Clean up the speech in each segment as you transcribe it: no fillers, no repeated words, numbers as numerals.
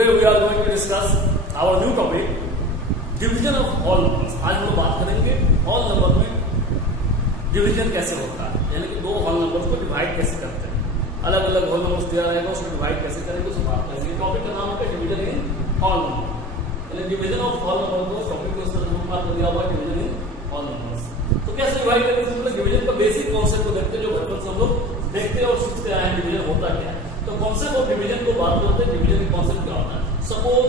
Today we are going to discuss our new topic, division of whole numbers. आज हम लोग बात करेंगे whole number में डिवीजन कैसे होता है, यानी कि दो होल नंबर्स को डिवाइड कैसे करते हैं, अलग अलग होल नंबर्स दिया रहेगा उसको डिवाइड कैसे करेंगे उसको बात करेंगे। टॉपिक का नाम है डिवीजन इन होल नंबर, यानी डिवीजन ऑफ होल नंबर को टॉपिक को नाम दिया हुआ है डिवीजन इन होल नंबर्स। तो कैसे डिवाइड करेंगे, मतलब डिवीजन का बेसिक कॉन्सेप्ट को देखते हैं जो बचपन से हम लोग देखते हैं और सीखते आए हैं डिवीजन होता क्या है। तो कॉन्सेप्ट ऑफ डिवीजन को बात करते हैं, डिवीजन का कॉन्सेप्ट क्या होता है। सपोज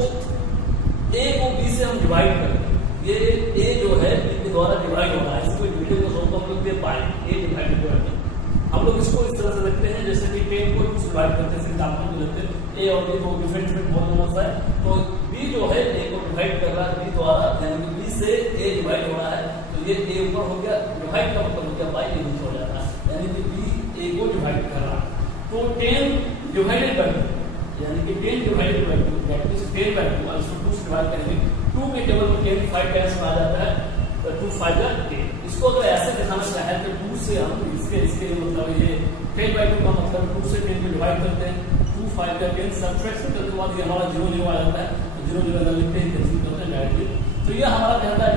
ए को बी से हम डिवाइड करते हैं, ये ए जो है बी के द्वारा डिवाइड होता है, इसको डिवीजन का स्वरूप हम लोग दे पाए ए डिवाइड करते हैं। हम लोग इसको इस तरह से देखते हैं जैसे कि 10 को डिवाइड करते हैं, एग्जांपल को लेते हैं ए और बी को डिफरेंट होल नंबर्स है, तो बी जो है ए को डिवाइड कर रहा है बी द्वारा, यानी कि बी से ए डिवाइड हो रहा है, तो ये ए ऊपर हो गया, डिवाइड का मतलब हो गया बाई ए नीचे हो जाता है, यानी कि बी ए को डिवाइड कर रहा है। तो 10 डिवाइडेड बाय 2, यानी कि 10 divided by 2 that is 10 by 2, इसको 2 से डिवाइड करेंगे, 2 के टेबल में 10 5 टाइम्स में आ जाता है, तो 2 5 का 10। इसको अगर ऐसे दिखाना चाहे तो 2 से हम इसके मतलब ये 10 बाय 2 का मतलब 2 से 10 को डिवाइड करते हैं, 2 5 का 10 सब्ट्रैक्शन करने के बाद ये हमारा 0 0 आ जाता है, तो 0 0 अगर लिखते हैं कैंसिल करते हैं डायरेक्टली। तो ये हमारा कहता है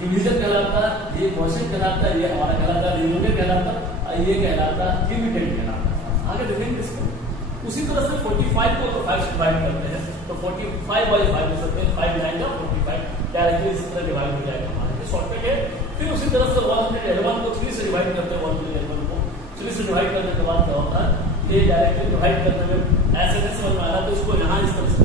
डिवीजन कहलाता है, ये क्वेश्चन कहलाता है, ये हमारा कहलाता है रिमाइंडर कहलाता है, ये कहलाता है डिविडेंड कहलाता है। आगे देखेंगे इसको। उसी तरह से 45 को तो 5 से डिवाइड करते हैं, तो 45 बाई 5 लिख सकते हैं, 5 9 का 45 डायरेक्टली इस तरह डिवाइड हो जाएगा हमारा, ये शॉर्टकट है। फिर उसी तरह से 111 को 3 से डिवाइड करते हैं, 111 को 3 से डिवाइड करने के बाद क्या होता है, ये डायरेक्टली डिवाइड करने में ऐसे नहीं समझ में आ रहा, तो इसको यहाँ इस तरह से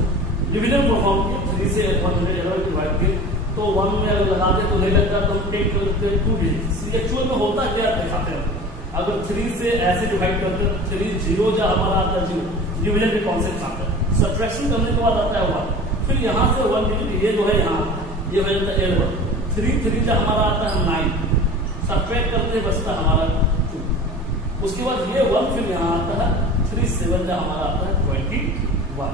डिवीजन परफॉर्म किया, 3 से 111 डिवाइड किए, तो 1 में अगर लगाते तो नहीं लगता, तो हम टेक कर लेते हैं 2 डिजिट। एक्चुअल में होता क्या दिखाते हैं, अगर 3 से ऐसे डिवाइड करते हैं 3 0 जो हमारा आता है 0, डिवीजन के कॉन्सेप्ट आता है, सब्ट्रैक्शन करने के बाद आता है 1, फिर यहाँ से 1 डिजिट ये जो है यहाँ ये हो जाता है 11, 3 3 जो हमारा आता है 9, सब्ट्रैक्ट करते बचता हमारा 2, उसके बाद ये 1 फिर यहाँ आता है 3 7 जो हमारा आता है 21।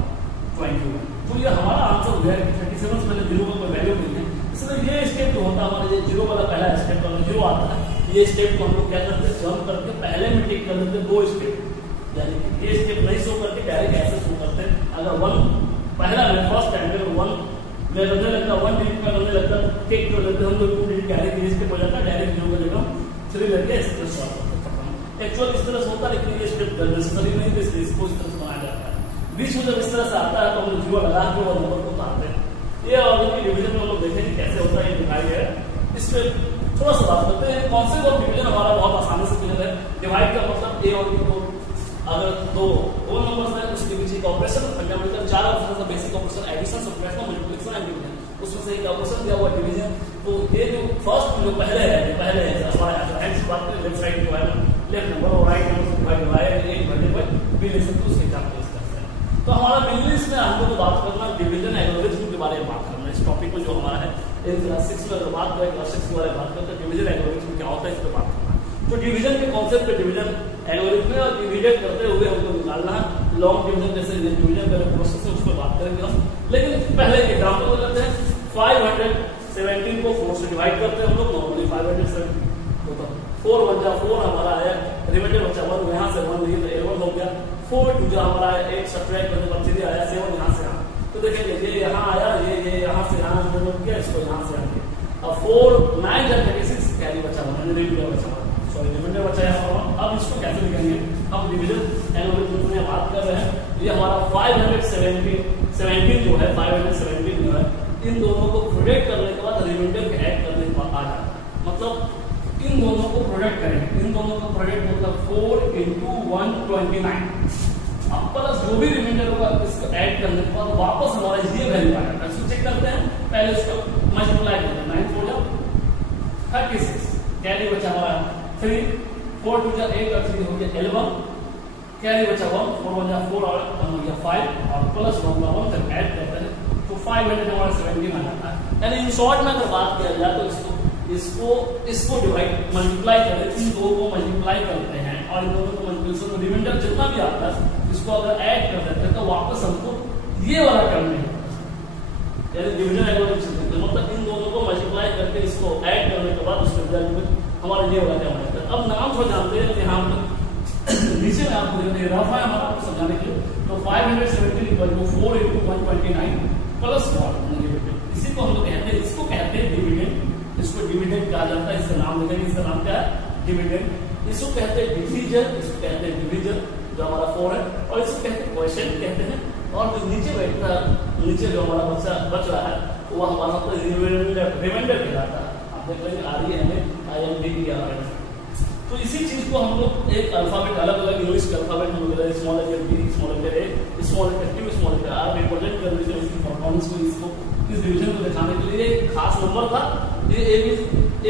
तो ये हमारा आंसर हो गया 37 से पहले 0 का कोई वैल्यू नहीं है, इसलिए ये स्टेप जो होता है हमारे ये 0 वाला पहला स्टेप वाला 0 आता है, ये स्टेप को हम लोग क्या करते हैं जंप करके पहले में टिक कर देते हैं 2 स्टेप, यानी कि ये स्टेप नहीं शो करके डायरेक्ट ऐसे शो करते हैं। अगर 1 पहला में फर्स्ट टाइम में 1 में करने लगता 1 डिजिट का करने लगता टिक कर देते हम लोग 2 डिजिट डायरेक्ट ये स्टेप हो जाता है, डायरेक्ट 0 का जगह 3 करके इस तरह सॉल्व करते हैं। एक्चुअल इस तरह से होता है, लेकिन ये स्टेप नेसेसरी नहीं है, इसलिए इसको इस तरह से बनाया जाता है। बीच में जब इस तरह से आता है तो हम लोग 0 लगा के वो नंबर को उतारते हैं। ये ऑर्गेनिक डिवीजन में हम लोग देखेंगे कैसे होता है, ये दिखाई है। इसमें थोड़ा सा बात करते हैं, कॉन्सेप्ट ऑफ डिवीजन हमारा बहुत आसानी से क्लियर है। डिवाइड का मतलब ए और बी को अगर दो होल नंबर्स है उसके बीच एक ऑपरेशन फंडामेंटल 4 ऑपरेशन का basic operation addition subtraction multiplication and division, उसमें से एक ऑपरेशन दिया हुआ डिवीजन। तो ये जो फर्स्ट जो पहले है हमारा हैंड से बात करें लेफ्ट साइड जो है लेफ्ट नंबर और राइट नंबर से डिवाइड हुआ है, एक डिवाइडेड बाय बी ले सकते हो, उसके एग्जांपल इस तरह से। तो हमारा मेनली इसमें हमको तो बात करना डिवीजन एल्गोरिथम के बारे में बात करना है। इस टॉपिक में जो हमारा है क्लास 6 में अगर बात करें, क्लास 6 के बारे में बात करते हैं डिवीजन एल्गोरिथम क्या होता है, इस पर बात करना। तो डिवीजन के कॉन्सेप्ट पे डिवीजन एल्गोरिथम और डिवाइड करते हुए हमको निकालना है लॉन्ग डिवीजन, जैसे डिवीजन का प्रोसेस है उस पर बात करेंगे हम। लेकिन पहले एग्जांपल लेते हैं, 517 को 4 से डिवाइड करते हैं हम लोग नॉर्मली 517 तो 4 1 जा 4 हमारा आया, रिमाइंडर बचा 1, यहाँ से 1 लिए तो 11 हो गया, 4 2 जा हमारा 8 सब्ट्रैक्ट करने पर 3 आया, 7 यहाँ से यहाँ, तो देखेंगे ये यहाँ आया, ये यहाँ से यहाँ हम किया, इसको यहाँ से आगे। अब 4 9 जा 36 कैरी बचा 1, रिमाइंडर बचा 1, सॉरी रिमाइंडर बचा यहाँ पर। अब इसको कैसे लिखेंगे, हम डिवीजन एल्गोरिथम में बात कर रहे हैं। ये हमारा 517 जो है 517 जो है, इन दोनों को प्रोडक्ट करने के बाद रिमाइंडर के ऐड करने के बाद आ जाता है, मतलब इन दोनों को प्रोडक्ट करेंगे, इन दोनों को प्रोडक्ट मतलब 4 × 129, अब प्लस जो भी रिमाइंडर होगा इसको ऐड करने के बाद वापस हमारा ये वैल्यू आ जाता है। इसको चेक करते हैं, पहले इसको मल्टीप्लाई करते हैं, 9 4 जा 36 कैरी बचा हमारा 3, 4 2 जा 8 और 3 हो गया 11 कैरी बचा 1, 4 1 जा 4 और 1 हो गया 5 और प्लस 1 का 1 जब ऐड करते हैं तो 517 आ जाता है। यानी इन शॉर्ट में अगर बात किया जाए तो इसको डिवाइड मल्टीप्लाई करें, इन दो को मल्टीप्लाई करते हैं और इन दोनों को मल्टीप्लिकेशन में रिमाइंडर जितना भी आता है इसको अगर ऐड कर देते हैं तो वापस हमको ये वाला करना है, यानी डिवीजन एल्गोरिथम मतलब इन दोनों को मल्टीप्लाई करके इसको ऐड करने के बाद उसके रिजल्ट में हमारा ये वाला क्या बनेगा। अब नाम को जानते हैं कि यहाँ नीचे में आपको रफ है हमारा आपको समझाने के लिए। तो 517 equal to 4 into 129 plus 1 dividend, इसी को हम लोग कहते हैं, इसको कहते हैं डिविडेंड। इसको डिविडेंड कहा जाता है, इसका नाम देखेंगे, इसका नाम क्या है? डिविडेंड। इसको कहते हैं डिविजन, इसको कहते हैं डिविजन जो हमारा 4 है, और इसको कहते हैं क्वोशिएंट कहते हैं। और जो नीचे बैठता है, नीचे जो हमारा बच्चा बच रहा है वो हमारा रिमाइंडर कहलाता है। आप देख लेंगे REMAINDER। तो इसी चीज को हम लोग एक अल्फाबेट, अलग अलग इंग्लिश के अल्फाबेट हम लोग small letter B, small letter A, small letter Q, small letter R represent करने के लिए इसकी परफॉर्मेंस को, इसको इस डिवीजन को दिखाने के लिए एक खास नंबर था। ये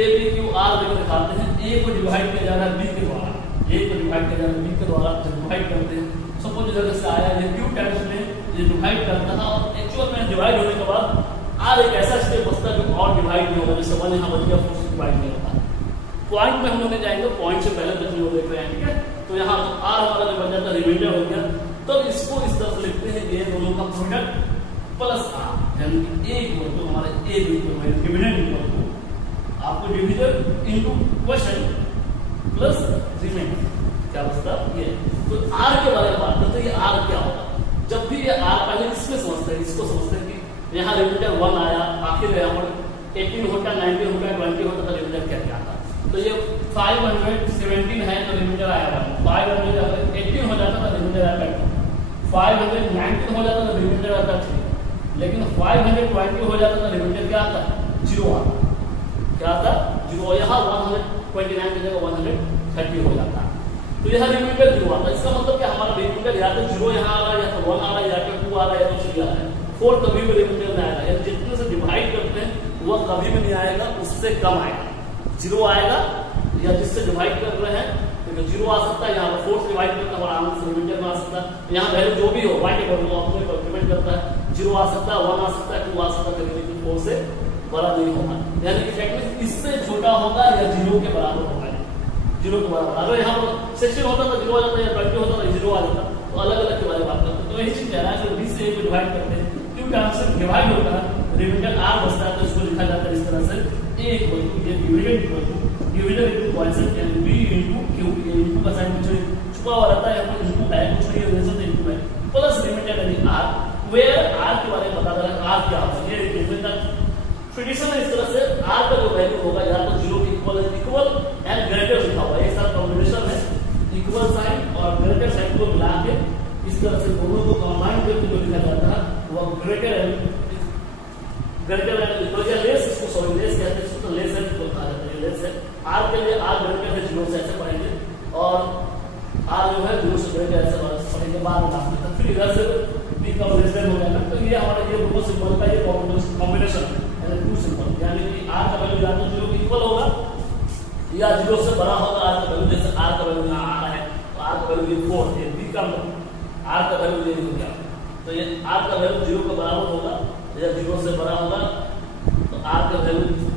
ABQR लेकर दिखाते हैं। A को डिवाइड किया जा रहा है B के द्वारा, A को डिवाइड किया जा रहा है B के द्वारा। जब डिवाइड करते हैं, सपोज जगह से आया ये Q टाइम्स में ये डिवाइड करता था, और एक्चुअल में डिवाइड होने के बाद R एक ऐसा स्टेप बचता है जो और डिवाइड नहीं होगा, जैसे 1 यहाँ बच गया, 4 डिवाइड नहीं होता। पॉइंट में हम लोग जाएंगे, पॉइंट से पहले तक हम लोग देख रहे हैं, ठीक है। तो यहाँ R हमारा जो बन जाता है रिमाइंडर हो गया, तो इसको इस तरह से लिखते हैं ये दोनों का प्रोडक्ट प्लस R, यानी A इक्वल टू हमारे A डिविडेंड इक्वल टू आपको division into quotient plus remainder, क्या बचता ये। तो R के बारे में बात करते हैं, ये R क्या होगा। जब भी ये R पहले इसमें समझते हैं, इसको समझते हैं कि यहाँ रिमाइंडर 1 आया, आखिर यहाँ पर 18 होता, 19 होता, 20 होता, तो रिमाइंडर क्या क्या आता। तो ये 517 है तो रिमाइंडर आया 1, 518 हो जाता तो रिमाइंडर आता 2, 519 हो जाता तो रिमाइंडर आता 3, लेकिन 520 हो जाता तो रिमाइंडर क्या आता? 0 आता। क्या आता? 0। यहाँ 129 की जगह 130 हो जाता। तो यह रिमाइंडर 0 आता। इसका मतलब क्या, हमारा रिमाइंडर या तो 0 यहाँ आ रहा है, या तो 1 आ रहा है, या तो 2 आ रहा है, या तो 3 आ रहा है। 4 कभी भी रिमाइंडर नहीं आएगा, यानी जितने से डिवाइड करते हैं वह कभी भी नहीं आएगा, उससे कम आएगा। 0 आएगा, या जिससे डिवाइड कर रहे हैं तो 0 आ सकता है, यहाँ पर 4 से डिवाइड करता है और आराम से रिमाइंडर में आ सकता है। यहाँ वैल्यू जो भी हो वाइट वो अपने पर डिपेंड करता है, 0 आ सकता है, 1 आ सकता है, 2 आ सकता है, लेकिन 4 से बड़ा नहीं होगा, यानी कि फैक्टर इससे छोटा होगा या 0 के बराबर होगा। 0 के बराबर, अगर यहाँ पर 16 होता तो 0 आ जाता, या 20 होता तो 0 आ जाता। तो अलग अलग के बारे में बात करते हैं। तो यही चीज कह रहा है, 20 से 1 को डिवाइड करते हैं, क्योंकि आंसर डिवाइड होता है, रिमाइंडर R बचता है, तो इसको लिखा जाता है इस तरह से A इक्वल टू ये dividend equal to division into quotient, यानी B इनटू Q। ये इनटू का साइन कुछ छुपा हुआ रहता है, यहाँ पर इनटू है, कुछ नहीं है, वैसे इनटू है, प्लस रिमाइंडर यानी R, वेयर R के बारे में बता दे रहा है। R क्या होता है, ये डिफरेंट ट्रेडिशन है। इस तरह से R का जो वैल्यू होगा या तो 0 के इक्वल एंड ग्रेटर लिखा हुआ है, एक साथ कॉम्बिनेशन है, इक्वल साइन और ग्रेटर साइन को मिला के इस तरह से दोनों को कंबाइन करके जो लिखा जाता है वो ग्रेटर लेस, इसको सॉरी लेस कहते हैं, इसको तो लेस है तो कहा जाता है, लेस है। R के लिए R ग्रेटर है 0 से, ऐसे पढ़ेंगे, और R जो है 0 से ग्रेटर ऐसे पढ़ेंगे, बाद में नाम देते। फिर इधर से B का लेस देन हो जाएगा। तो ये हमारा ये दोनों सिंबल का ये कॉम्बिनेशन है, यानी 2 सिंबल, यानी कि R का वैल्यू या तो 0 के इक्वल होगा या 0 से बड़ा होगा। R का वैल्यू, जैसे R का वैल्यू यहाँ आ रहा है तो R का वैल्यू 4 है, B का R का वैल्यू ये हो गया, तो ये R का वैल्यू 0 के बराबर होगा या 0 से बड़ा होगा, तो R का वैल्यू,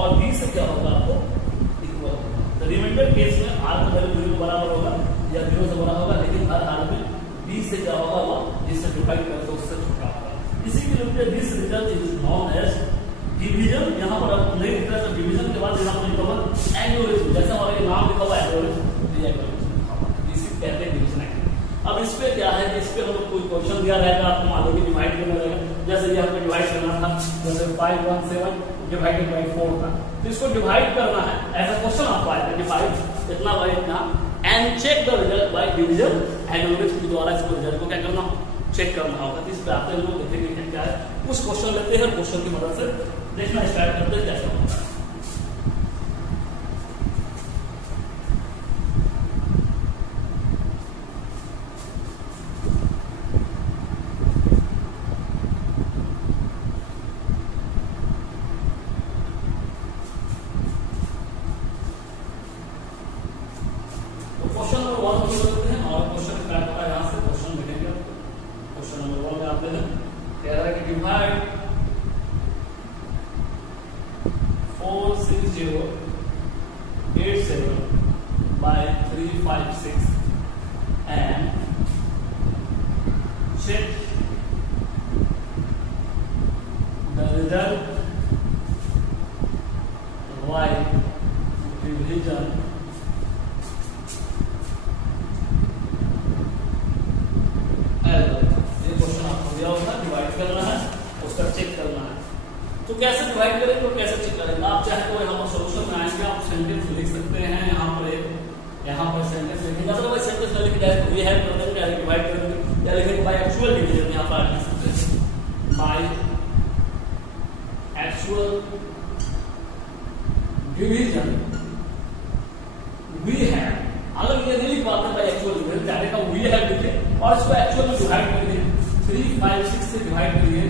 और B से क्या होगा आपको इक्वल होगा। तो रिमाइंडर केस में R का वैल्यू 0 के बराबर होगा या 0 से बड़ा होगा, लेकिन हर हाल में B से क्या होगा, वो जिससे डिवाइड करते हैं उससे छोटा होगा। इसी के लिए this result is known as division. यहाँ पर आप नहीं लिख रहे, तो डिवीजन के बाद यहाँ पर लिखा हुआ एंग्लोरिज्म, जैसे हमारा ये नाम लिखा हुआ है एंग्लोरिज्म, इसी कहते हैं डिवीजन। अब इस पे क्या है कि इस पे हम लोग कोई क्वेश्चन दिया रहेगा, आपको मान लो कि डिवाइड करना रहेगा, जैसे ये हमको डिवाइड करना था, जैसे 517 डिवाइडेड बाय 4 था, तो इसको डिवाइड करना है, ऐसा क्वेश्चन आपको आएगा, डिवाइड इतना बाय इतना and check the result by division algorithm के द्वारा इसको रिजल्ट को क्या करना, चेक करना होगा। तो इस पे आते हैं लोग देखेंगे क्या है, उस क्वेश्चन लेते हैं, क्वेश्चन की मदद से देखना स्टार्ट करते हैं कैसे होता है। डिवीजन ये क्वेश्चन आपको दिया होगा, डिवाइड करना है, उसका चेक करना है। तो कैसे डिवाइड करेंगे और कैसे चेक करेंगे? आप चाहे तो यहाँ पर सोल्यूशन में आएंगे, आप सेंटेंस लिख सकते हैं, यहाँ पर सेंटेंस लिखेंगे। अदरवाइज सेंटेंस में लिख जाए तो ये है प्रेजेंट या डिवाइड करेंगे या लिखेंगे बाय एक्चुअल डिवीजन। यहाँ पर लिख सकते हैं by actual division we have. अगर ये नहीं लिख पाते बाय एक्चुअल डिवीजन, डायरेक्ट का वी हैव लिखे और इसको एक्चुअल में डिवाइड करिए। 3, 5, 6 से डिवाइड करिए,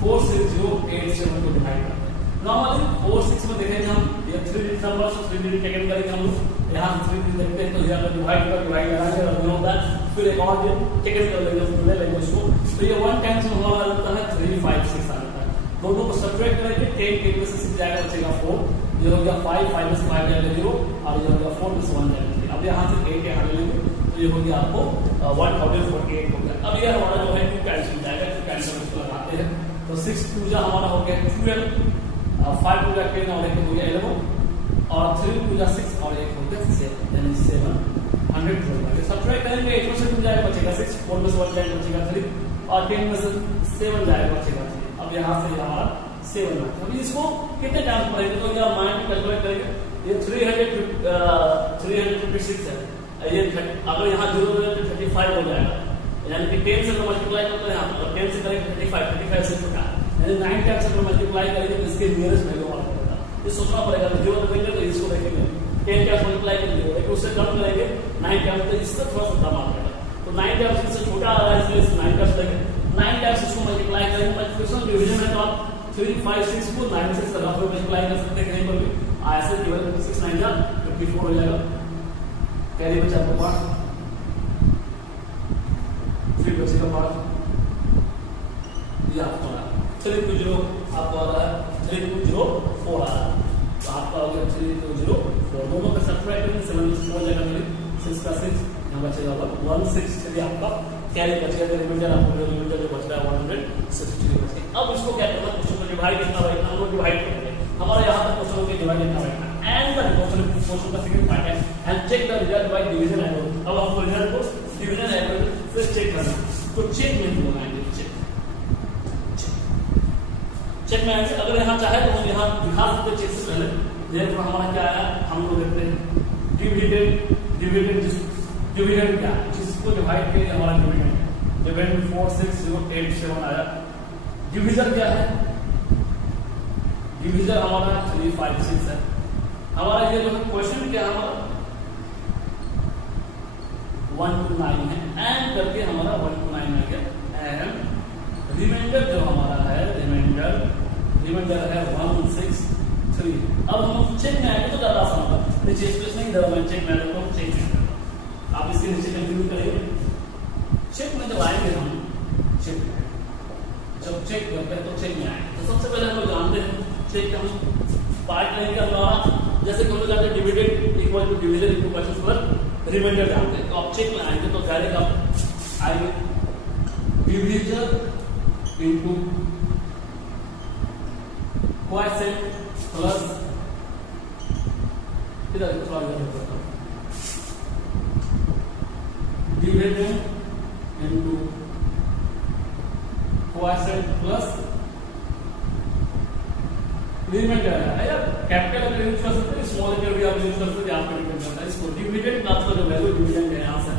4, 6, 0, 8, 7 को डिवाइड करते हैं। नॉर्मली 4, 6 में देखेंगे हम, ये 3 डिजिट नंबर से 3 डिजिट टेकन करेंगे हम लोग। यहाँ 3 डिजिट देखते हैं तो यहाँ पर डिवाइड लगाएंगे और ये होता है, फिर एक और टेकन कर लेंगे, ले लेंगे उसको। तो ये 1 टाइम्स में हमारा लगता है 3, 5, 6 आ जाता है। दोनों को सब्ट्रैक्ट करेंगे, 10 में से 6 जाएगा, बचेगा 4। ये हो गया 5 में से 5 जाएगा 0 और ये हो गया 4 में से 1 जाएगा 3। अब यहाँ से 8 यहाँ ले लेंगे तो ये हो गया आपको 148 हो गया। अब ये हमारा जो है 2 कैंसिल जाएगा, 2 कैंसिल इसको लगाते हैं तो 6 2 हमारा हो गया 12, 5 2 10 और 1 हो गया 11 और 3 2 6 और 1 हो गया 7, यानी 700 हो गया। सब्ट्रैक्ट करेंगे, 8 में से 2 जाएगा बचेगा 6, 4 में से 1 जाएगा बचेगा 3 और 10 में से 7 जाएगा बचेगा 3। अब यहाँ से हमारा 7 आता है। अभी इसको कितने टाइम्स पढ़ेंगे तो क्या माइंड कैलकुलेट करेंगे। ये 356 है, ये अगर यहाँ 0 तो 35 हो जाएगा, यानी कि 10 से मल्टीप्लाई करते हैं यहाँ पर, 10 से करेंगे 35 से छोटा, यानी 9 टाइम्स से मल्टीप्लाई करेंगे तो इसके नियरेस्ट वैल्यू वाला पड़ेगा। ये सोचना पड़ेगा, 0 देंगे तो इसको देखेंगे 10 टाइम्स मल्टीप्लाई करेंगे, लेकिन उससे कम करेंगे 9 टाइम्स तो इससे थोड़ा सा कम आ जाएगा। तो 9 टाइम्स इससे छोटा आ रहा है, इसलिए 9 टाइम्स देंगे, 9 टाइम्स इसको मल्टीप्लाई करेंगे। मल्टीप्लिकेशन डिवीजन है तो आप 3, 5, 6 को 9 से रफ मल्टीप्लाई कर सकते हैं कहीं पर भी। ऐसे केवल 6 9 जा 54 हो जाएगा। कैरी बचा आपको 5, फिर बचेगा 5, ये आपको आ रहा है 320, आपको आ रहा है 3204 आ रहा है। तो आपका हो गया 3204, दोनों का सब्ट्रैक्ट करेंगे 7 में 4 जाएगा 6 का 6, यहाँ बचेगा 163 आपका कैरी बचेगा। रिमाइंडर आपको रिमाइंडर जो बच रहा है 163 बचेगा। अब इसको क्या करना, क्वेश्चन को डिवाइड कितना बैठना, हम लोग डिवाइड करेंगे। हमारा यहाँ पर क्वेश्चन को डिवाइड कितना बैठना एंड द क्वेश्चन का सेकंड पार्ट है and check the result by division and. अब हमको रिजल्ट को डिवीजन एंड से चेक करना, तो चेक में लगाएंगे, चेक में आएंगे। अगर यहाँ चाहे तो हम यहाँ दिखा सकते चेक से पहले। जैसे हमारा क्या आया, हम लोग देखते हैं डिविडेंड क्या है, जिसको डिवाइड किया हमारा डिविडेंड 46087 आया। डिवीजन क्या है, डिवीजन हमारा 356 है। हमारा ये जो है क्वेश्चन क्या हमारा 1 to 9 है, एंड करके हमारा 1 to 9 आ गया। एंड रिमाइंडर जो हमारा है, रिमाइंडर है 163। अब हम चेक में आएंगे तो ज्यादा आसान होगा, नीचे स्पेस नहीं दे रहा मैं, चेक में आएंगे तो चेक में आप इसके नीचे कंटिन्यू करिए। चेक में जब आएंगे हम, चेक में जब चेक करते हैं तो चेक में आएंगे तो सबसे पहले हम लोग जानते हैं चेक हम पार्ट नहीं कर रहा, जैसे कि हम लोग जानते हैं dividend equal to division into question पर रिमाइंडर जानते हैं। तो आप चेक में आएंगे तो डायरेक्ट आप आएंगे डिवीजन इनटू क्वोशिएंट प्लस, इधर थोड़ा इधर करता हूं, dividend into quotient plus remainder है यार। कैपिटल अगर यूज कर सकते हैं, स्मॉल लेटर भी आप यूज कर सकते हैं, आपका डिपेंड करता है। इसको डिविडेंड आपका जो वैल्यू डिविडेंड है यहाँ से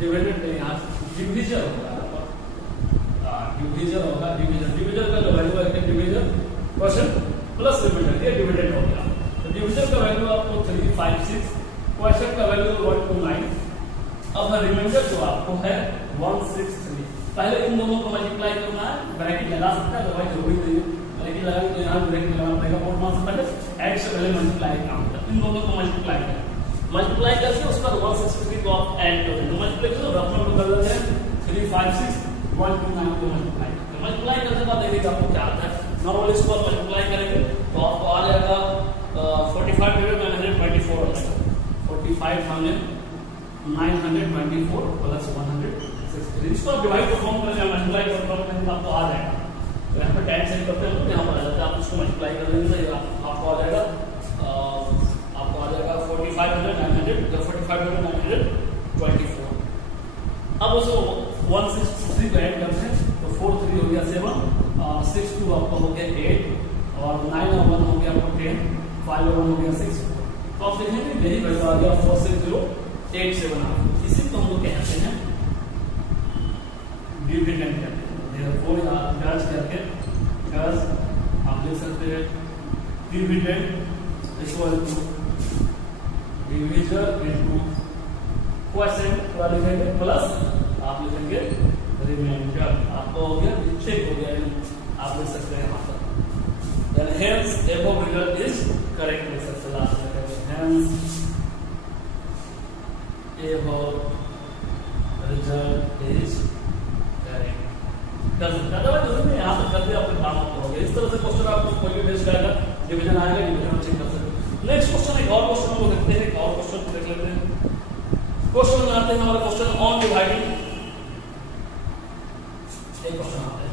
डिविडेंड है, यहाँ डिविजन होगा, डिविजन होगा, डिविजन का जो वैल्यू है डिविजन क्वेश्चन प्लस रिमाइंडर, ये डिविडेंड हो गया। तो डिविजन का वैल्यू आपको 356, क्वेश्चन का वैल्यू 1 to 9। अब रिमाइंडर जो आपको है 163। पहले इन दोनों को मल्टीप्लाई करना है, ब्रैकेट लगा सकता है, अदरवाइज जरूरी नहीं है ब्रैकेट लगाएंगे तो यहाँ ब्रैकेट लगाना पड़ेगा। बोर्ड मास से पहले ऐड से पहले मल्टीप्लाई काम होता है। इन दोनों को मल्टीप्लाई करके उसका 163 को आप ऐड कर देंगे। मल्टीप्लिकेशन रफ नंबर कर देते हैं 356 1 to 9 को मल्टीप्लाई करने के बाद देखिए आपको क्या आता है। नॉर्मली इसको आप मल्टीप्लाई करेंगे तो आपको आ जाएगा 45,924 हो जाएगा, 45,924 प्लस 163। इसको आप डिवाइड परफॉर्म करके मल्टीप्लाई परफॉर्म करने तो आपको आ जाएगा। तो यहाँ पर 10 सेट करते हैं तो यहाँ पर आ जाता है, आप इसको मल्टीप्लाई कर देंगे तो आपको आ जाएगा 45,924। अब उसको 1 से 3 को ऐड करते हैं तो 4 3 हो गया 7, 6 2 आपका हो गया 8 और 9 और 1 हो गया आपको 10, 5 और 1 हो गया 6। तो आप देखेंगे यही वैल्यू आ गया 46087। इसी को हम लोग कहते हैं डिविडेंड कहते हैं। देयरफॉर यहाँ डैश करके डैश आप लिख सकते हैं dividend equal to division into quotient क्या लिखेंगे प्लस आप लिखेंगे रिमाइंडर। आपको हो गया चेक हो गया, आप लिख सकते हैं यहाँ पर then hence above result is correct लिख सकते हैं लास्ट में करेंगे hence above result is correct कर सकते हैं। अगर जरूरी नहीं यहाँ तक कर दिया आपका काम आपको हो गया। इस तरह से क्वेश्चन आपको कोई भी बेस्ड आएगा डिवीजन आएगा डिवीजन चेक कर सकते हैं। नेक्स्ट क्वेश्चन एक और क्वेश्चन हम लोग देखते हैं, एक और क्वेश्चन को देख लेते हैं। क्वेश्चन में आते हैं हमारा क्वेश्चन ऑन डिवाइडिंग। एक क्वेश्चन आता है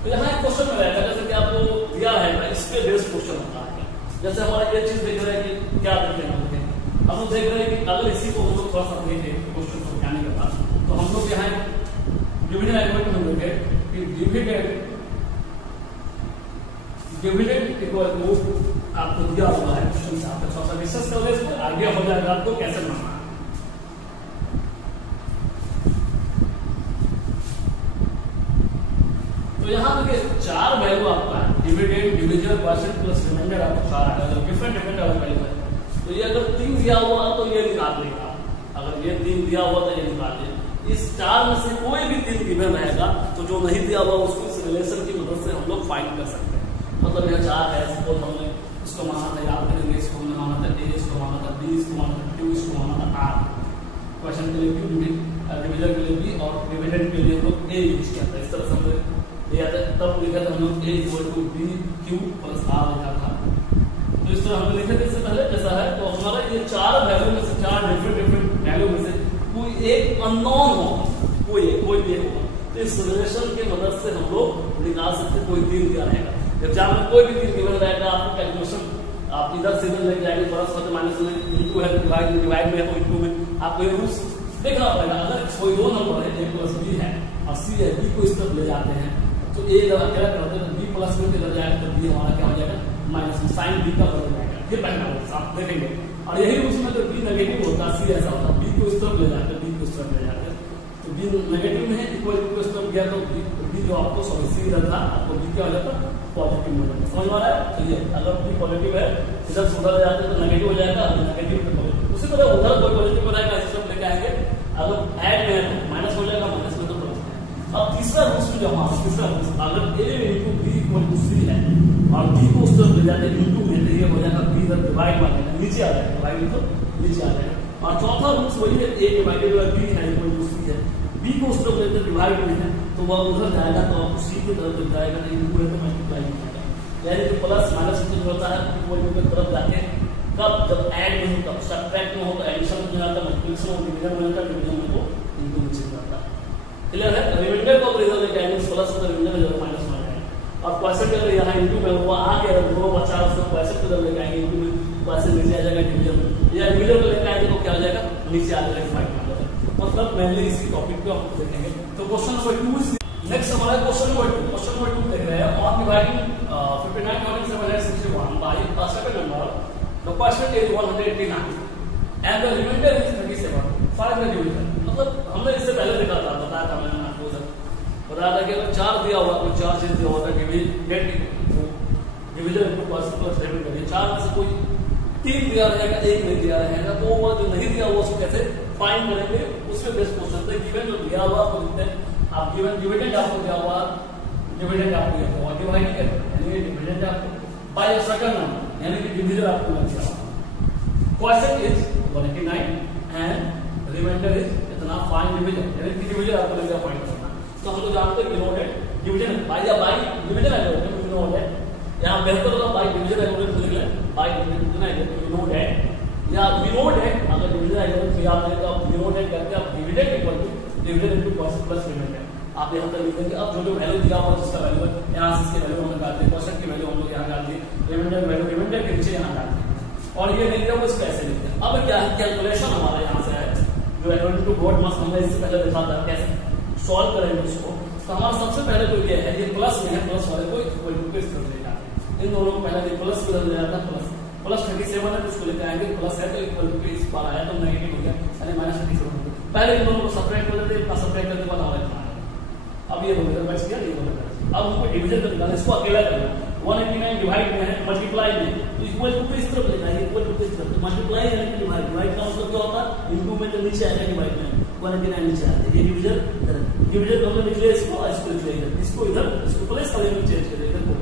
तो यहाँ एक क्वेश्चन में रहेगा जैसे कि आपको दिया है ना इस पे बेस्ड क्वेश्चन होता है। जैसे हमारा ये चीज देख रहे हैं कि क्या देख रहे हैं हम लोग देख रहे हैं कि अगर इसी को हम लोग थोड़ा सा देखें क्वेश्चन को जाने के बाद तो हम लोग यहाँ डिविडेंड एलिमेंट में देखें कि डिविडेंड इक्वल टू आपको दिया हुआ है क्वेश्चन से आपका थोड़ा सा डिस्कस कर ले, इसको आगे हो जाएगा आपको कैसे बनाना है। तो यहाँ देखिए 4 वैल्यू आपका है dividend division quotient plus remainder आपको 4 आएगा डिफरेंट डिफरेंट अलग वैल्यू है। तो ये अगर 3 दिया हुआ तो ये निकाल लेगा, अगर ये 3 दिया हुआ तो ये निकाल लेगा। इस 4 में से कोई भी 3 गिवन रहेगा तो जो नहीं दिया हुआ उसको इस रिलेशन की मदद से हम लोग फाइंड कर सकते हैं। मतलब यह 4 है, सपोज हमने इसको माना था, याद करेंगे इसको हमने माना था A, इसको माना था B, इसको माना था Q, इसको माना था R। क्वेश्चन के लिए Q, डिविजन के लिए B और डिविडेंड के लिए हम लोग A यूज किया था। इस तरह से हमने तब लिखा था हम लोग A equal to B Q plus R लिखा था। तो इस तरह हमने लिखा था इससे पहले जैसा है। तो हमारा ये 4 वैल्यू में से 4 डिफरेंट वैल्यू में से कोई एक अननोन होगा, कोई भी होगा। तो इस रिलेशन की मदद से हम लोग निकाल सकते कोई 3 दिया रहेगा। एग्जाम में कोई भी 3 गिवन रहेगा आपको कैलकुलेशन आप इधर से इधर लेके जाएंगे, प्लस होते माइनस में इनटू है डिवाइड में है तो इनटू में आपको ये रूल्स देखना पड़ेगा। अगर कोई 2 नंबर है A प्लस B है और C है, B को इस तरफ ले जाते हैं तो A जब क्या करते हैं B प्लस में किधर जाएगा तो B हमारा क्या हो जाएगा माइनस में, साइन B का बदल जाएगा। ये पहला रूल्स आप देखेंगे। और यही रूल्स में जब B नेगेटिव होता है C ऐसा होता है, B को इस तरफ ले जाते हैं, B को इस तरफ ले जाते हैं। तो B नेगेटिव में है इक्वल टू इस तरफ गया तो B जो आपको सॉरी C इधर था आपको B क्या हो जाता है पॉजिटिव में। समझ में आ रहा है? तो ये अगर B पॉजिटिव है इधर से उधर जाते हैं तो नेगेटिव हो जाएगा, नेगेटिव पे पॉजिटिव। उसी तरह उधर कोई पॉजिटिव रहेगा इस तरफ लेके आएंगे, अगर ऐड में है तो माइनस हो जाएगा, माइनस में तो प्लस है। अब तीसरा रूल्स में जो हमारा तीसरा रूल्स अगर A into B equal to C है और B को उस तरफ ले जाते हैं इनटू में तो ये हो जाएगा B इधर डिवाइड में जाएगा, नीचे आ जाएगा, डिवाइड तो नीचे आ जाएगा। और चौथा रूल्स वही है A डिवाइडेड बाय B है इक्वल टू C है, B को उस तरफ लेते डिवाइड में है तो वह उधर जाएगा तो आपको C की तरफ जब जाएगा तो इनटू है तो मल्टीप्लाई हो जाएगा। यानी कि प्लस माइनस जो होता है इक्वल टू की तरफ जाके कब जब ऐड में हो तब सब्ट्रैक्ट में हो तो एडिशन में जाता है, मल्टीप्लिकेशन में डिवीजन में जाता है, डिवीजन में तो इनटू में चेंज होता है। क्लियर है? रिमाइंडर को रिजल्ट लेके आएंगे प्लस तो रिमाइंडर में माइनस में आएगा। और क्वेश्चन अगर यहाँ इनटू में वो आ गया तो वो बचा उसको क्वेश्चन को जब लेके आएंगे इनटू में क्वेश्चन नीचे आ जाएगा डिवीजन में, या डिवीजन को लेके आएंगे तो क्या हो जाएगा नीचे आ जाएगा डिवाइड में आ जाएगा। मतलब मेनली इसी टॉपिक पे हम देखेंगे। तो क्वेश्चन नंबर 2 नेक्स्ट हमारा क्वेश्चन नंबर 2 देख रहे हैं on dividing 59,761 by a second number the quotient is 189 and the remainder is 37 find the division। मतलब हमने इससे पहले देखा था, बताया था मैंने आपको सर, बताया था कि अगर 4 दिया हुआ कोई 4 चीज दिया हुआ था division into quotient plus remainder, 4 में से कोई 3 दिया रहेगा 1 नहीं दिया रहेगा तो वो जो नहीं दिया हुआ उसको कैसे फाइंड करेंगे, उसमें बेस्ट क्वेश्चन है। गिवन जो दिया हुआ आपको लिखते हैं आप, गिवन डिविडेंड आपको दिया हुआ, डिविडेंड आपको दिया हुआ डिवाइड यानी डिविडेंड आपको बाय सेकंड नंबर यानी कि डिवीजन आपको दिया हुआ, quotient is 189 and remainder is इतना, फाइंड डिवीजन यानी कि डिवीजन आपको लगेगा फाइंड करना। तो हम लोग जानते हैं डिनोटेड डिवीजन बाय या बाय डिवीजन है डिनोटेड, यहां बेहतर होगा बाय डिवीजन है लिख लें, बाय डिवीजन है डिनोटेड या विनोटेड। अगर डिवीजन है तो फिर आप लेते हो विनोटेड करके आप dividend equal to dividend into quotient plus remainder आप यहां पर लिख देंगे। अब जो वैल्यू दिया हुआ जिसका वैल्यू है यहां से इसके वैल्यू हमने डाल दी, क्वोशिएंट की वैल्यू हम लोग यहां डाल दी, रिमाइंडर वैल्यू रिमाइंडर के नीचे यहां डाल दी। और ये नहीं दिया वो इसको ऐसे लिखते हैं। अब क्या है कैलकुलेशन हमारा यहाँ से है जो अकॉर्डिंग टू गॉड मस्ट, हमने इससे पहले देखा था कैसे सॉल्व करेंगे उसको। तो हमारा सबसे पहले तो ये है, ये प्लस में है, प्लस वाले को इक्वल टू पे इस तरह ले जाते हैं। इन दोनों को पहले ये प्लस की तरह ले जाता है, प्लस 37 है तो उसको लेकर आएंगे, प्लस है तो इक्वल टू पे इस बार आया तो नेगेटिव हो गया यानी माइनस 37। पहले इन दोनों को सेपरेट कर देते हैं, इतना सेपरेट करने के बाद हमारा इतना आएगा। अब ये हो गया बच गया, ये हो गया। अब हमको डिवीजन करना है, इसको अकेला करना है। 189 डिवाइड में है, मल्टीप्लाई में तो इक्वल टू पे इस तरफ लेना है, इक्वल टू पे इस तरफ। मल्टीप्लाई यानी कि डिवाइड, डिवाइड का मतलब क्या होता है इनटू में, तो नीचे आएगा डिवाइड में 189 नीचे आता है, ये डिवीजन डिवीजन करके निकले इसको लिख लेंगे, इसको इधर इसको प्लेस करेंगे, चेंज कर देंगे,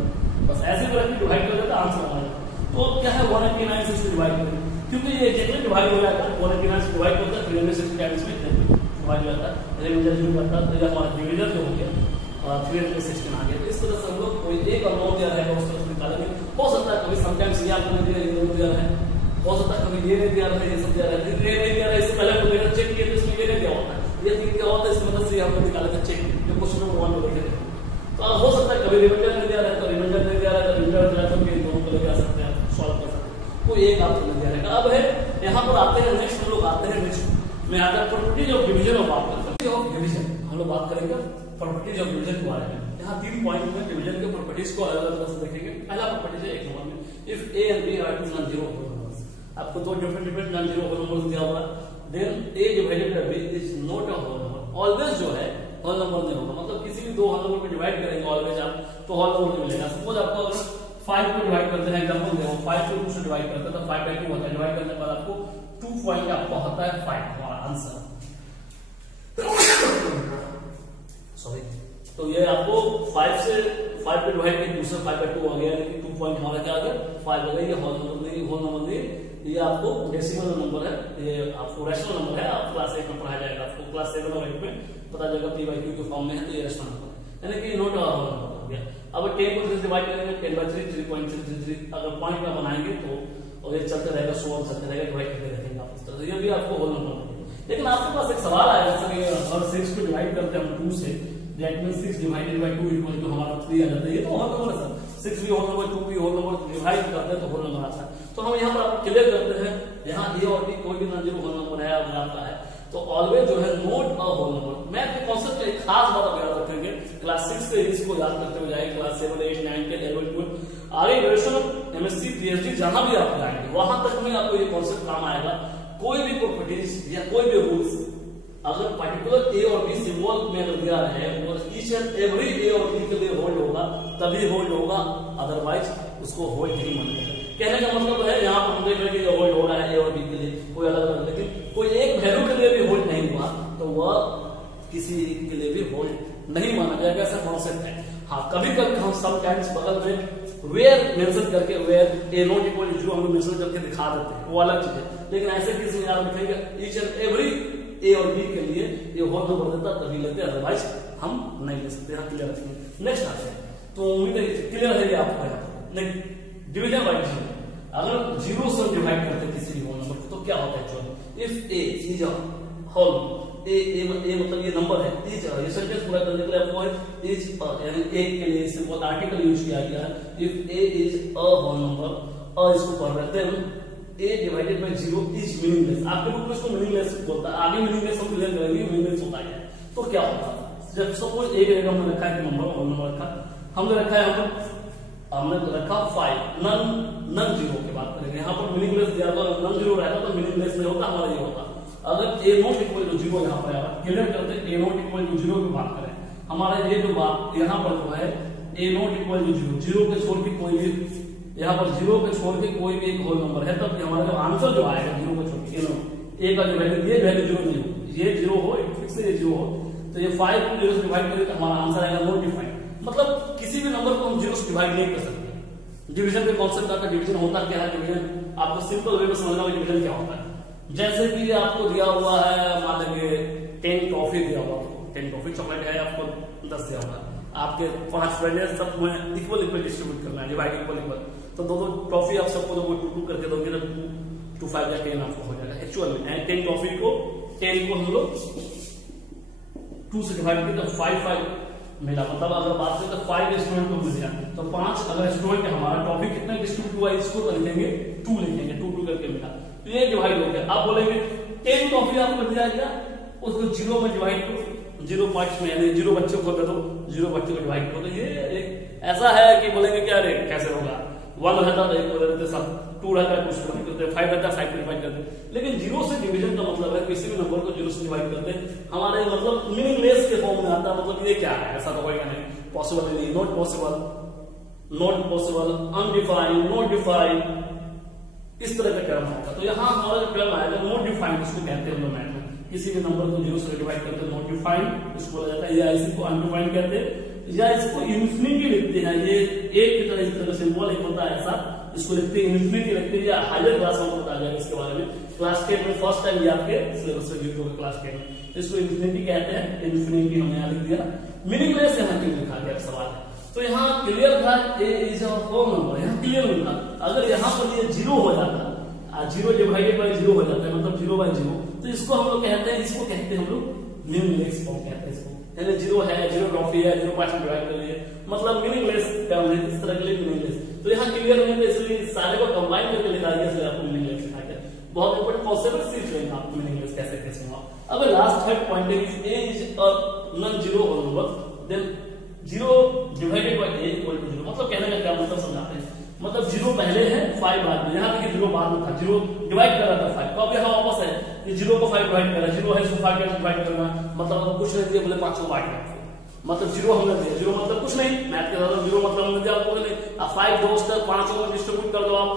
बस ऐसे करके डिवाइड कर देता आंसर आ जाएगा। तो अब क्या है 189 से इसको डिवाइड करेंगे, क्योंकि ये जितने डिवाइड हो जाता है 189 से डिवाइड होता है 360 टाइम्स में डिवाइड हो जाता है, रिमाइंडर जो करता है तो ये हमारा डिवीजन जो हो गया 316 आ गया। तो इस तरह से हम लोग कोई एक अमाउंट दिया रहेगा उस तरह से निकालेंगे। हो सकता है कभी समटाइम्स ये आपको नहीं दिया है, हो सकता है कभी ये नहीं दिया है, ये सब दिया है, ये नहीं दिया है, इससे पहले को मेरा चेक किया तो इसमें ये नहीं दिया होता है, ये तीन क्या होता है, इसकी मदद से हम लोग निकालेंगे चेक, जो क्वेश्चन नंबर 1 में बैठे। तो हो सकता है कभी रिमाइंडर नहीं दिया है तो रिमाइंडर नहीं दिया है, तो रिमाइंडर दिया तो फिर दोनों को लेके आ सकते हैं, सॉल्व कर सकते हैं, कोई एक आपको नहीं दिया रहेगा। अब है यहाँ पर आते हैं नेक्स्ट, हम लोग आते हैं नेक्स्ट में आता है प्रॉपर्टीज ऑफ डिवीजन ऑफ बात करते हैं। ऑफ डिवीजन हम लोग बात करेंगे प्रॉपर्टीज ऑफ डिवीजन के बारे में। यहाँ 3 पॉइंट में डिवीजन के प्रॉपर्टीज को अलग अलग तरह से देखेंगे। पहला प्रॉपर्टी है 1 नंबर में, if A and B are two non zero whole numbers, आपको दो different non zero whole numbers दिया हुआ है, then A divided by B is not a whole number. Always जो है होल नंबर नहीं होगा, मतलब किसी भी दो होल नंबर को डिवाइड करेंगे ऑलवेज आप तो होल नंबर नहीं मिलेगा। सपोज आपको अगर 5 को डिवाइड करते हैं, एग्जांपल दे 5 को 2 से डिवाइड करते हैं तो 5 बाय 2 होता है, डिवाइड करने के बाद आपको 2 पॉइंट आपका होता है 5 हमारा आंसर। सॉरी, तो ये आपको 5 से 5 पे डिवाइड करके दूसरा 5 बाय 2 आ गया, यानी कि 2 पॉइंट हमारा क्या आ गया 5 आ गया। ये होल नंबर नहीं, ये आपको डेसिमल नंबर है, ये आपको रैशनल नंबर है, आप क्लास 8 में पढ़ाया जाएगा, आपको क्लास 7 और 8 में पता चलेगा p/q के फॉर्म में है, तो ये रैशनल नंबर यानी कि नॉट अ होल नंबर हो गया। अब 10 को 3 से डिवाइड करेंगे, 10/3 3.333 अगर पॉइंट में बनाएंगे तो और ये चलते रहेगा, 100 चलते रहेगा, डिवाइड करते रहेंगे आप इस तरह से, ये भी आपको होल नंबर है। लेकिन आपके पास एक सवाल आएगा सर, अगर 6 को डिवाइड करते हैं हम 2 से, that means 6 divided by 2 equal to हमारा 3 आ जाता है, ये तो होल नंबर है सर, 6 भी होल नंबर 2 भी होल नंबर, डिवाइड करते हैं तो होल नंबर आता है। तो हम यहाँ पर आपको क्लियर करते हैं, यहाँ ए और बी कोई भी नॉन जीरो होल नंबर है अगर आपका है तो ऑलवेज जो है नोट अ होल नंबर। मैं आपके कॉन्सेप्ट का एक खास बात आप याद रखेंगे, क्लास 6 से इसको याद करते हुए जाएंगे, क्लास 7 8 9 10 11 12 आगे ग्रेजुएशन एमएससी पीएचडी जहां भी आप जाएंगे वहां तक में आपको ये कॉन्सेप्ट काम आएगा। कोई भी प्रॉपर्टीज या कोई भी रूल्स अगर पर्टिकुलर ए और बी सिंबल में अगर दिया है और ईच एंड एवरी ए और बी के लिए होल्ड होगा तभी होल्ड होगा, अदरवाइज उसको होल्ड नहीं मानेगा। कहने का मतलब है यहाँ पर हम देख रहे हैं होल्ड हो रहा है ए और बी के लिए कोई अलग अलग, लेकिन कोई एक वैल्यू के लिए भी होल्ड नहीं हुआ तो वह किसी के लिए भी होल्ड नहीं माना जाएगा, ऐसा कॉन्सेप्ट है। हाँ, कभी कभी हम समटाइम्स बगल में वेयर मेंशन करके where A not equal to 0 हम मेंशन करके दिखा देते हैं, वो अलग चीज है, लेकिन ऐसे किसी में याद रखेंगे ईच एंड एवरी ए और बी के लिए ये होल नंबर देता तभी लेते, अदरवाइज हम नहीं ले सकते। यहाँ क्लियर रखेंगे। नेक्स्ट आते हैं, तो उम्मीद है क्लियर है आपको। यहाँ डिवीजन बाय जीरो, अगर 0 से डिवाइड करते हैं किसी भी होल नंबर को तो क्या होता है actually, if a is a whole, a मतलब ये नंबर है, इज ये सेंटेंस पूरा करने के लिए आपको इज यानी ए के लिए सिंपल आर्टिकल यूज किया गया है। If a is a whole number, uh इसको पढ़ रहे थे हम, a divided by 0 is meaningless. आपके बुक में इसको मीनिंगलेस बोलता है, आगे मीनिंगलेस हम क्लियर करेंगे मीनिंगलेस होता है। तो क्या होता है जब सपोज एक जगह हमने रखा है नंबर होल नंबर रखा, हमने रखा है हमने तो रखा 5 नन जीरो की बात करेंगे। यहाँ पर मीनिंगलेस दिया तो नन जीरो रहता तो मीनिंगलेस नहीं होता, हमारा ये होता। अगर ए नॉट इक्वल टू 0 यहाँ पर आया, क्लियर करते हैं, ए नॉट इक्वल टू 0 की बात करें, हमारा ये जो बात यहाँ पर जो है ए नॉट इक्वल टू 0, 0 के छोड़ के कोई भी यहाँ पर 0 के छोड़ के कोई भी एक होल नंबर है, तब हमारा जो आंसर जो आएगा 0 को छोड़ के ए का जो वैल्यू, ये वैल्यू 0 नहीं हो, ये 0 हो, फिक्स से ये 0 हो, तो ये 5 को 0 से डिवाइड करें तो हमारा आंसर आएगा नॉट डिफाइंड। मतलब किसी भी नंबर को हम 0 से डिवाइड नहीं कर सकते। डिवीजन के कॉन्सेप्ट का डिवीजन होता क्या है, डिवीजन आपको सिंपल वे में समझना होगा डिवीजन क्या होता है। जैसे कि आपको दिया हुआ है, मान लीजिए 10 टॉफी दिया हुआ, 10 टॉफी चॉकलेट है, आपको 10 दिया हुआ है, आपके 5 फ्रेंड है, सब में इक्वल डिस्ट्रीब्यूट करना है, डिवाइड इक्वल, तो दो टॉफी आप सबको दो 2 करके दोगे तो 2 5 या 10 आपको हो जाएगा एक्चुअल में। 10 टॉफी को 10 को हम लोग 2 से डिवाइड किया तो 5 5 मिला। मतलब अगर बात करें तो 5 स्टूडेंट को मिल गया, तो 5 अगर स्टूडेंट हमारा टॉपिक कितना डिस्ट्रीब्यूट हुआ इसको तो लिखेंगे 2 लिखेंगे, 2 करके मिला। तो ये डिवाइड हो गया। आप बोलेंगे 10 टॉपिक आपको दिया गया, उसको 0 में डिवाइड करो, 0 पार्ट्स में, यानी 0 बच्चों को कर दो, 0 बच्चों को डिवाइड करो। तो ये एक ऐसा है कि बोलेंगे क्या रे कैसे होगा, 1 रहता तो 1 देते सब, 2 रहता है कुछ डिवाइड करते, 5 रहता है 5 को डिवाइड करते। लेकिन 0 से डिवीजन का मतलब है किसी भी नंबर को 0 से डिवाइड करते हमारे मतलब मीनिंगलेस के फॉर्म में आता। मतलब ये क्या है, ऐसा तो होगा नहीं, पॉसिबल नहीं, not possible, not possible, undefined, not defined, इस तरह का टर्म आएगा। तो यहाँ हमारा जो टर्म आएगा नॉट डिफाइंड, इसको कहते हैं हम लोग मैथ में, किसी भी नंबर को 0 से डिवाइड करते हैं नॉट डिफाइंड इसको बोला जाता है, या इसी को अनडिफाइंड कहते हैं, या इसको इन्फिनिटी लिखते हैं। ये एक की तरह इस तरह का सिंबल एक होता है ऐसा, इसको लिखते हैं इन्फिनिटी लिखते हैं, या हायर क्लास में बता जाएगा इसके बारे में। क्लास 10 में फर्स्ट टाइम ये आपके सिलेबस में यूज होगा क्लास 10 में, इसको इन्फिनिटी कहते हैं। इन्फिनिटी हमने यहाँ लिख दिया, मीनिंगलेस यहाँ क्यों लिखा गया सवाल है। तो यहाँ क्लियर था ए इज अ होल नंबर, यहाँ क्लियर नहीं था। अगर यहाँ पर ये 0 हो जाता, 0 डिवाइडेड बाय 0 हो जाता है, मतलब 0 बाय 0, तो इसको हम लोग कहते हैं, इसको कहते हैं हम लोग मीनिंगलेस फॉर्म कहते हैं इसको। यानी 0 है, 0 ट्रॉफी है, 0 पार्ट्स में डिवाइड कर लिए, मतलब मीनिंगलेस टर्म है, इस तरह के लिए मीनिंगलेस। तो यहाँ क्लियर नहीं है, इसलिए सारे को कंबाइन करके लिखा गया, इसलिए आपको मीनिंगलेस लिखा गया। बहुत इंपॉर्टेंट कॉन्सेप्ट सीख लेंगे आप मीनिंगलेस कैसे कैसे हुआ। अब लास्ट थर्ड पॉइंट है a is a non zero whole number, then 0 divided by a equal to 0। मतलब कहने का क्या मतलब समझाते हैं, मतलब 0 पहले है 5 बाद में, यहाँ देखिए 0 बाद में था, 0 डिवाइड कर रहा था 5, तो अब यहाँ वापस है कि 0 को 5 डिवाइड कर रहा है, 0 है इसको 5 कैसे डिवाइड करना, मतलब कुछ नहीं दिया, बोले 5 को बांट रखो, मतलब 0 हमने दिया, 0 मतलब कुछ नहीं, मैथ के साथ 0 मतलब हमने दिया आपको नहीं। अब 5 दोस्त है, 5 को डिस्ट्रीब्यूट कर दो आप,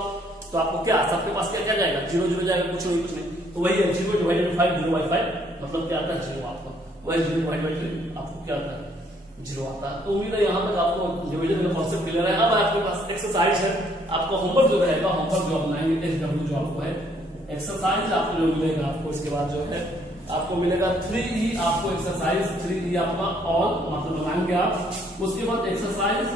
तो आपको क्या सबके पास क्या क्या जाएगा, 0 0 जाएगा, कुछ नहीं कुछ नहीं। तो वही है 0 डिवाइडेड बाय 5, 0 बाय 5 मतलब क्या आता है 0 आपका, वही 0 डिवाइड बाय 3 आपको क्या आता है 0 आता है। तो उम्मीद है यहाँ तक आपको डिवीजन का कॉन्सेप्ट क्लियर है। अब आपके पास एक्सरसाइज है, आपको होमवर्क जो रहेगा, होमवर्क जो बनाएंगे SW जो आपको है एक्सरसाइज आपको जो मिलेगा, आपको इसके बाद जो है आपको मिलेगा 3E, आपको एक्सरसाइज 3E आपका ऑल मतलब बनाएंगे आप। उसके बाद एक्सरसाइज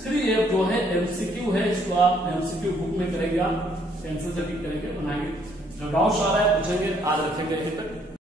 3F जो है MCQ है, इसको आप MCQ बुक में करेंगे, आप पेंसिल से टिक करेंगे बनाएंगे। जो डाउट्स आ रहा है पूछेंगे, आज रखेंगे यहीं तक।